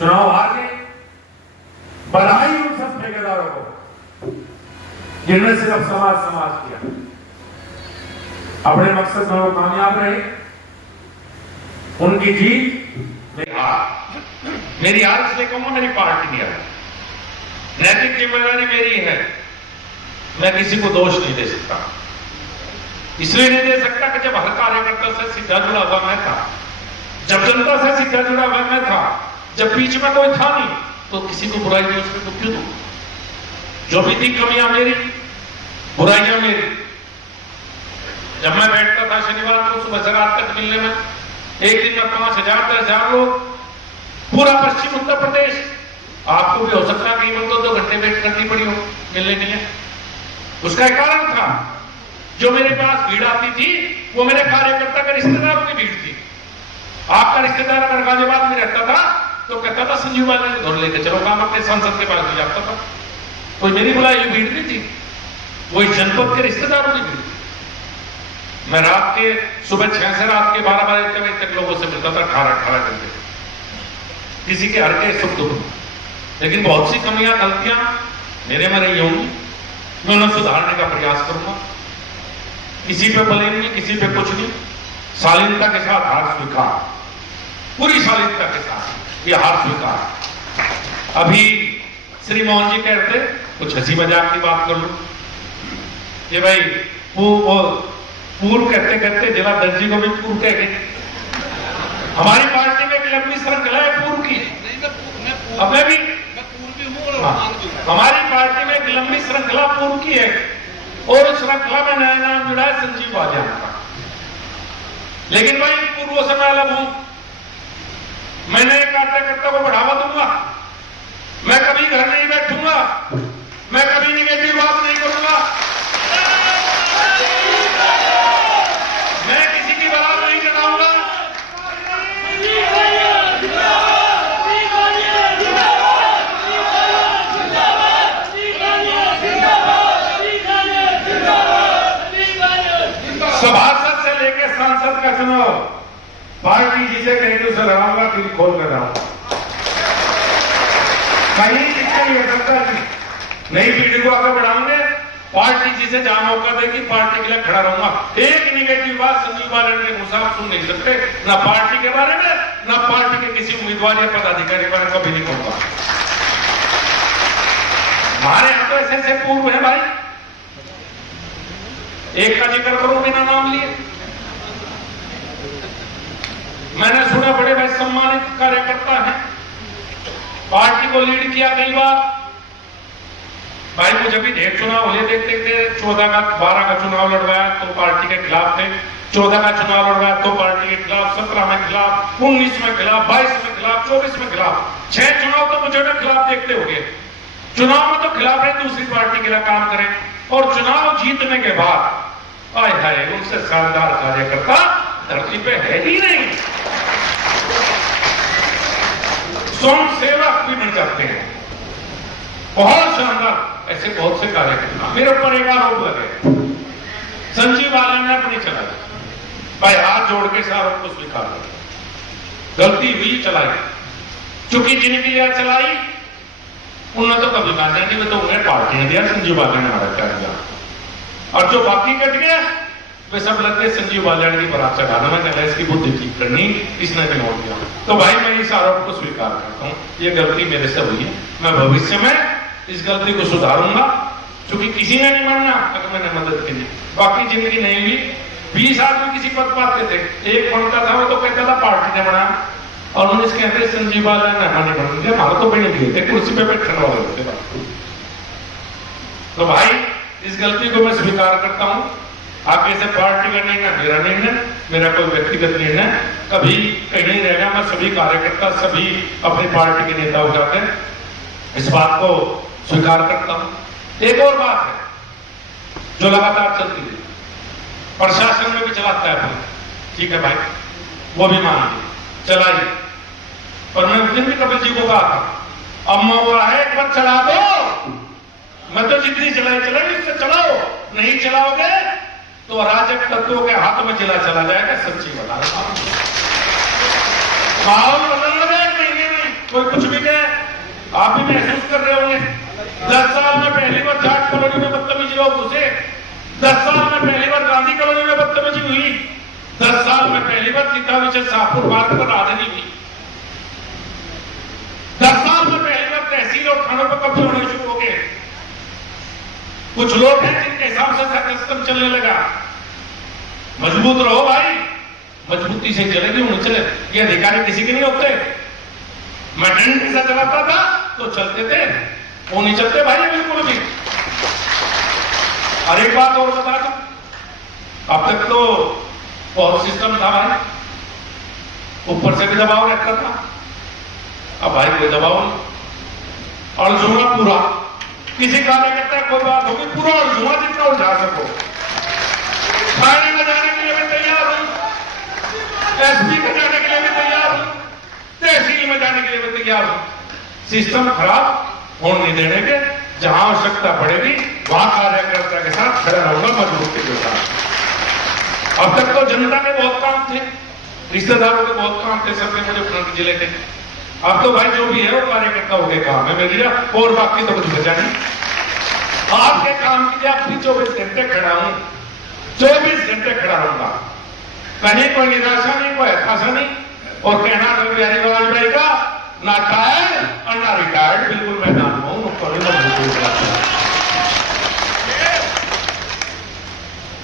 चुनाव हार गए, बधाई उन सब ठेकेदारों को जिन्होंने सिर्फ समाज किया, अपने मकसद में वो कामयाब रहे। उनकी जीत, मेरी हार इसलिए कहूंगा मेरी पार्टी नहीं हारी, नैतिक जिम्मेदारी मेरी है, मैं किसी को दोष नहीं दे सकता। इसलिए नहीं दे सकता कि जब हर कार्यकर्ता से सीधा जुड़ा हुआ मैं था, जब जनता से सीधा जुड़ा हुआ मैं था, जब बीच में कोई था नहीं, तो किसी को बुराई दूसरे को क्यों दूं? जो भी थी कमियां मेरी, बुराइयां मेरी। जब मैं बैठता था शनिवार को सुबह से रात तक मिलने में, एक दिन में 5,000 10,000 लोग, पूरा पश्चिम उत्तर प्रदेश, आपको भी हो सकता है कई बार 2 घंटे वेट करनी पड़ी हो मिलने के लिए। उसका एक कारण था, जो मेरे पास भीड़ आती थी वो मेरे कार्यकर्ता के रिश्तेदारों की भीड़ थी। आपका रिश्तेदार अगर गाजियाबाद में रहता था तो कहता था संजीव बालन को घर लेके चलो, काम अपने सांसद के पास ले जाता था। कोई मेरी बुलाई हुई भीड़ नहीं थी, वो इस जनपद के रिश्तेदारों की भीड़ थी। मैं रात के सुबह 6 से रात के 12 बजे तक लोगों से मिलता था, 18 घंटे, किसी के हर के सुख दुख। लेकिन बहुत सी कमियां गलतियां मेरे में रही होंगी, मैं उन्हें सुधारने का प्रयास करूंगा। किसी पे ब्लेम नहीं, किसी पे कुछ नहीं, शालीनता के साथ हार स्वीकार, पूरी शालीनता के साथ ये हार स्वीकार। अभी श्री मोहन जी कहते कुछ हंसी मजाक की बात कर लूं, ये भाई पूर्व कहते कहते जिला दर्जी को भी पूर्व कह गए। हमारी पार्टी में एक लंबी श्रृंखला है पूर्व की, अब मैं भी हमारी पार्टी में एक लंबी श्रृंखला पूर्व की है, और उस श्रृंखला में नया नाम जुड़ा है संजीव बालियान का। लेकिन भाई पूर्वों से मैं अलग हूं, मैं नए कार्यकर्ता को बढ़ावा दूंगा, मैं कभी घर नहीं बैठूंगा, मैं कभी निगेटिव बात नहीं करूंगा, मैं किसी की बरात नहीं कराऊंगा। सभासद से लेकर सांसद का चुनाव पार्टी जिसे कहेंगे उसे लड़ाऊंगा, दिल खोल कर रहा कहीं दिक्कत हो सकता नहीं, नई पीढ़ी को आगे बढ़ाऊंगे, पार्टी जिसे जहां मौका देगी पार्टी के लिए खड़ा रहूंगा। एक निगेटिव बात संजीव बालन के मुसाफ सुन नहीं सकते, ना पार्टी के बारे में, ना पार्टी के किसी उम्मीदवार या पदाधिकारी के बारे में कभी नहीं कहूंगा। हमारे यहां तो ऐसे पूर्व है भाई, एक का जिक्र करो बिना नाम लिए। मैंने सुना बड़े भाई सम्मानित कार्यकर्ता हैं, पार्टी को लीड किया कई बार। भाई मुझे भी ढेर चुनाव हुए देखते थे, 12 का चुनाव लड़वाया तो पार्टी के खिलाफ थे, 14 का चुनाव लड़वाया तो पार्टी के खिलाफ, 17 में खिलाफ, 19 में खिलाफ, 22 में खिलाफ, 24 में खिलाफ। 6 चुनाव तो मुझे खिलाफ देखते हो गए। चुनाव में तो खिलाफ है, दूसरी पार्टी के लिए काम करें, और चुनाव जीतने के बाद आए हाय उनसे शानदार कार्यकर्ता धरती पे है ही नहीं। स्वयं सेवक भी बन जाते हैं, बहुत शानदार ऐसे बहुत से कार्यकर्ता। मेरे ऊपर एक आरोप लगे, संजीव बालन ने अपनी चलाई, भाई हाथ जोड़ के इस आरोप को स्वीकार कर, गलती हुई चलाई, चूंकि जिनके लिए चलाई उन्होंने तो कभी कहा नहीं, तो उन्हें पार्टी ने दिया, संजीव बालन ने हमारा क्या दिया, और जो बाकी कट गया वे सब लगते संजीव बालियान की बारात चढ़ाना, मैंने इसकी बुद्धि ठीक करनी, इसने भी नोट दिया। तो भाई मैं इस आरोप को स्वीकार करता हूं, ये गलती मेरे से हुई है, मैं भविष्य में इस गलती को सुधारूंगा, क्योंकि किसी ने नहीं मानना अगर मैंने मदद की, बाकी जिंदगी नहीं हुई। 20 आदमी किसी पद पाते थे, एक बनता था वो तो कहता था पार्टी ने बनाया, और उन्हें कहते संजीव बालियान ने हमारे बना दिया, हमारा तो बने दिए थे, कुर्सी पे बैठने वाले होते। तो भाई इस गलती को मैं स्वीकार करता हूं। आगे से पार्टी का निर्णय मेरा निर्णय, मेरा कोई व्यक्तिगत निर्णय कभी कहीं नहीं रहेगा। मैं सभी कार्यकर्ता, सभी अपनी पार्टी के नेता उठाते हैं, इस बात को स्वीकार करता हूं। एक और बात है जो लगातार चलती है, प्रशासन में भी चलाता है, ठीक है भाई, वो भी मान ली चलाइए, पर मैं उस दिन भी कपिल जी को कहा था, अब मौका है एक बार चला दो, मैं तो जितनी चलाई उससे चलाओ, नहीं चलाओगे तो अराजक तत्वों के हाथ में चला जाएगा। सच्ची बता रहा हूं, माहौल बदल रहा है, महीने में कोई कुछ भी गांधी कॉलोनी में बदतमीजी हुई, 10 साल में पहली बार गीता विजय शाहपुर मार्ग पर आदमी हुई, 10 साल में पहली बार तहसील और थानों पर कब्जे होने शुरू हो गए। कुछ लोग हैं जिनके हिसाब से सिस्टम चलने लगा। मजबूत रहो भाई, मजबूती से चलेगी, उन्हें चले। ये अधिकारी किसी के नहीं होते। मैं डंडे से चलाता था तो चलते थे, वो नहीं चलते भाई बिल्कुल भी। और एक बात और बता दूं, अब तक तो बहुत सिस्टम था भाई, ऊपर से भी दबाव रहता था, अब भाई कोई दबाव नहीं। अड़जुमा पूरा, किसी कार्यकर्ता कोई बात होगी पूरा अड़जुमा जितना उठा सको। थाने में जाने के लिए भी तैयार हूं, एसपी में जाने के लिए भी तैयार हूं, तहसील में जाने के लिए भी तैयार हूं। सिस्टम खराब होने नहीं देने के, जहां आवश्यकता पड़ेगी वहां कार्यकर्ता के साथ खड़ा रहूंगा मजबूती के साथ। अब तक तो जनता के बहुत काम थे, रिश्तेदारों के बहुत काम थे, सबके मुझे जिले के। अब तो भाई जो भी है वो कार्यकर्ताओं के काम है मेरी, और बाकी तो कुछ बचा नहीं। आपके काम के लिए आप 24 घंटे खड़ा हूं, 24 घंटे खड़ा रहूंगा। कहीं कोई निराशा नहीं, कोई हताशा नहीं। और कहना अटल बिहारी वाजपेयी का ना टायर और ना रिटायर्ड, बिल्कुल मैदान में हूं।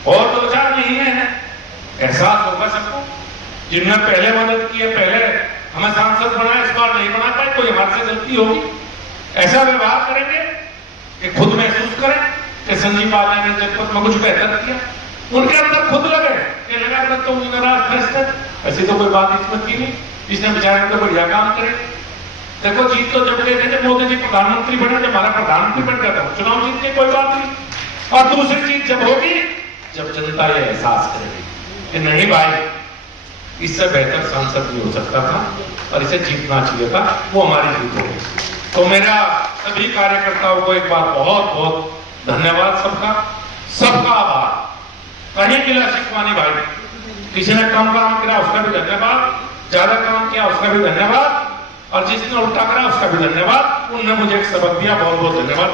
और 2-4 महीने हैं, एहसास होगा सबको। जिनने पहले मदद की है, पहले हमें सांसद बनाया, इस बार नहीं बना पाए, कोई हमारे से गलती होगी, ऐसा व्यवहार करेंगे कि खुद महसूस करें कि संजीव बालियान ने जनपद में कुछ बेहतर किया। उनके अंदर खुद लगे कि लगा तो नाराज। ऐसी तो कोई बात इसमें की नहीं, इसने बेचारे तो बढ़िया काम करे। देखो जीत तो जब गए थे जब मोदी जी प्रधानमंत्री बने, जब हमारा प्रधानमंत्री बन गया था, चुनाव जीत के कोई बात नहीं। और दूसरी चीज जब होगी, जब जनता ये एहसास करेगी कि नहीं भाई इससे बेहतर सांसद भी हो सकता था और इसे जीतना चाहिए था, वो हमारी जीत होगी। तो मेरा सभी कार्यकर्ताओं को एक बार बहुत बहुत धन्यवाद, सबका आभार। कहीं गिला शिकवा नहीं भाई, किसी ने कम काम किया उसका भी धन्यवाद, ज्यादा काम किया उसका भी धन्यवाद, और जिसने उल्टा करा उसका भी धन्यवाद। उनने मुझे एक सबक दिया, बहुत बहुत धन्यवाद।